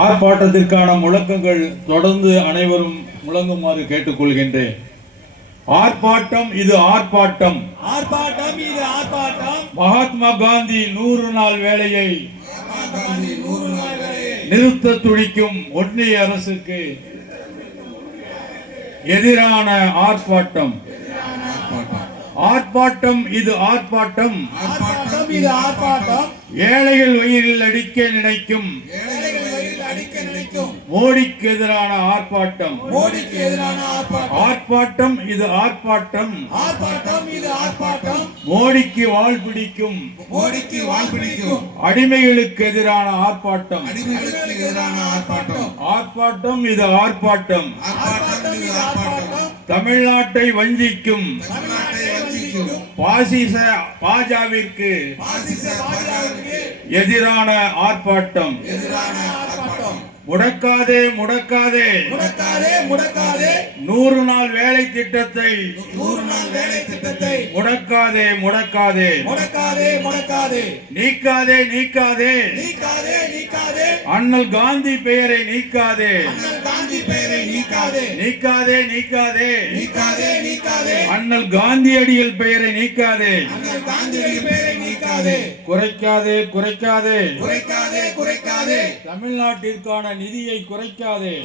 ஆர்ப்பாட்டத்திற்கான முழக்கங்கள் தொடர்ந்து அனைவரும் முழங்குமாறு கேட்டுக்கொள்கின்றேன். ஆர்ப்பாட்டம் இது ஆர்ப்பாட்டம். ஆர்ப்பாட்டம் இது ஆர்ப்பாட்டம். மகாத்மா காந்தி நூறு நாள் வேலையை நிறுத்த துடிக்கும் ஒன்றிய அரசுக்கு எதிரான ஆர்ப்பாட்டம். ஆர்ப்பாட்டம் இது ஆர்ப்பாட்டம். ஆர்ப்பாட்டம் இது ஆர்ப்பாட்டம். ஏழைகள் வயிறில் அடிக்க நினைக்கும். அடிக்க நினைக்கும். மோடிக்கு எதிரான ஆர்ப்பாட்டம். மோடிக்கு எதிரான ஆர்ப்பாட்டம். ஆர்ப்பாட்டம் இது ஆர்ப்பாட்டம். ஆர்ப்பாட்டம் இது ஆர்ப்பாட்டம். மோடிக்கு வாழ் பிடிக்கும். மோடிக்கு வால் பிடிக்கும். அடிமைகளுக்கு எதிரான ஆர்ப்பாட்டம். அடிமைகளுக்கு எதிரான ஆர்ப்பாட்டம். ஆர்ப்பாட்டம் இது ஆர்ப்பாட்டம். ஆர்ப்பாட்டம் இது ஆர்ப்பாட்டம். தமிழ்நாட்டை வஞ்சிக்கும். பாசிச பாஜாவிற்கு எதிரான ஆர்ப்பாட்டம். எதிரான ஆர்ப்பாட்டம் முடக்காதே முடக்காதே. முடக்காதே முடக்காதே. நூறு நாள் வேலை திட்டத்தை. நூறு நாள் வேலை திட்டத்தை. முடக்காதே முடக்காதே. முடக்காதே முடக்காதே. நீக்காதே நீக்காதே. நீக்காதே நீக்காதே. அண்ணல் காந்தி பெயரை நீக்காதே. அண்ணல் காந்தி பெயரை நீக்காதே. நீக்காதே நீக்காதே. நீக்காதே அண்ணல் காந்தியடிகள் பெயரை நீக்காதே. குறைக்காதே குறைக்காதே. குறைக்காதே குறைக்காதே. தமிழ்நாட்டிற்கான நிதியை குறைக்காதே.